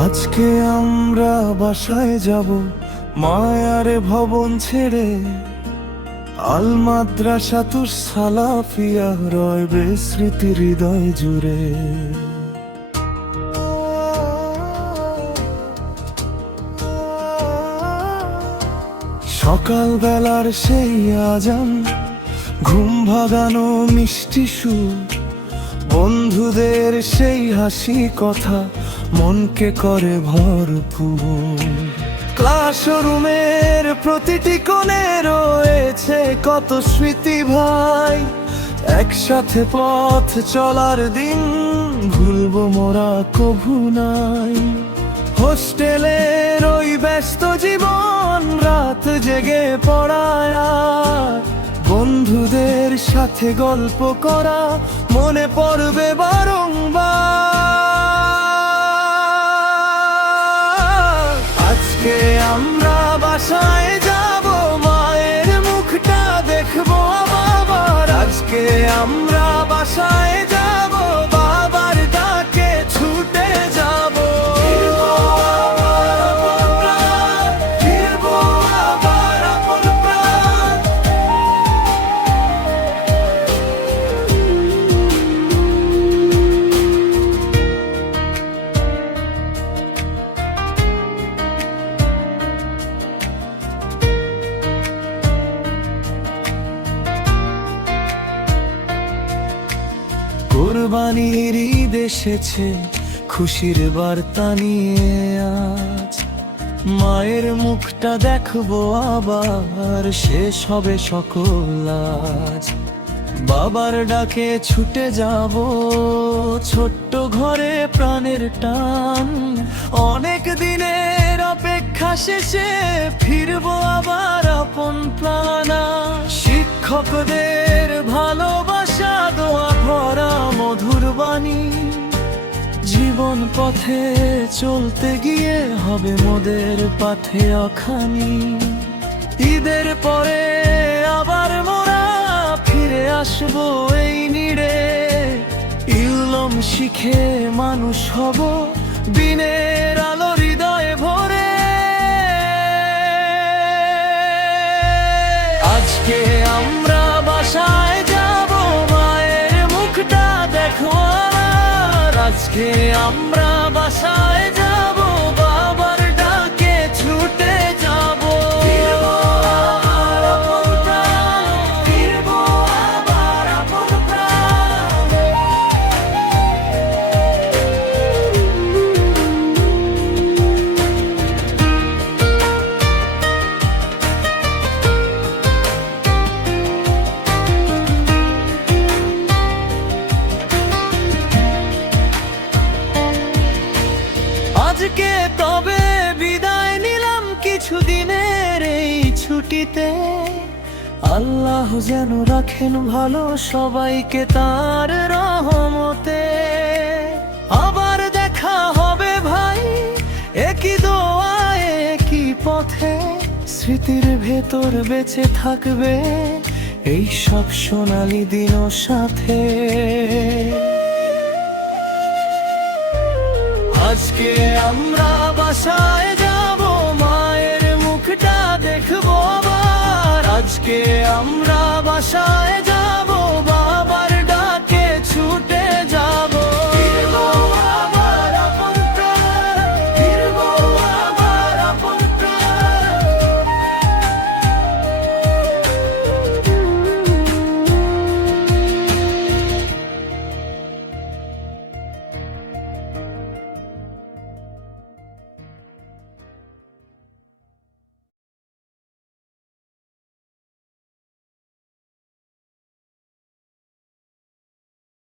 আজকে আমরা বাসায় যাব মায়ারে ভবন ছেড়ে। আল মাদ্রাসাতুস সালাফিয়া রয়বে স্মৃতি হৃদয় জুড়ে। সকাল বেলার সেই আজান, ঘুম ভাগানো মিষ্টি সুর, বন্ধুদের সেই হাসি কথা মনকে করে ভরপুর। ক্লাসরুমের প্রতিটি কোণে রয়েছে কত স্মৃতি ভাই, একসাথে পথ চলার দিন ভুলবো মোরা কভু নাই। হোস্টেলের ওই ব্যস্ত জীবন, রাত জেগে পড়ায় আর বন্ধুদের সাথে গল্প করা মনে পড়বে বারংবার। আজকে আমরা বাসায় যাব, মায়ের মুখটা দেখবো আবার। আজকে আমরা বাসায় যাব, বাবার ডাকে ছুটে যাব। কোরবানির ঈদ এসেছে, খুশির বার্তা নিয়ে আজ মায়ের মুখটা দেখবো আবার, শেষ হবে সকল লাজ। বাবার ডাকে ছুটে যাব, ছোট্ট ঘরে প্রাণের টান। অনেক দিনের অপেক্ষা শেষে ফিরবো আবার আপন প্রাণা। শিক্ষকদের ভালোবাসা, দোয়া ভরা মধুর বাণী, জীবন পথে চলতে গিয়ে হবে মোদের পাথে অখানি। ঈদের পরে আবার মোরা ফিরে আসবো এই নিড়ে, ইলম শিখে মানুষ হব দিনের আলো হৃদয়ে ভরে। আজকে আমরা বাসায় যাব, মায়ের মুখটা দেখো আর। আজকে আমরা বাসায় যাব, বাবার ডাকে ছুটে যাব। আজকে তবে বিদায় নিলাম কিছুদিনের এই ছুটিতে। আল্লাহ যেন রাখেন ভালো সবাইকে তার রহমতে। আবার দেখা হবে ভাই, একই দোয়ায় একই পথে, স্মৃতির ভেতর বেঁচে থাকবে এই সব সোনালি দিনও সাথে। আজকে আমরা বাসায় যাব, মায়ের মুখটা দেখবো আবার। আজকে আমরা বাসায় যাব।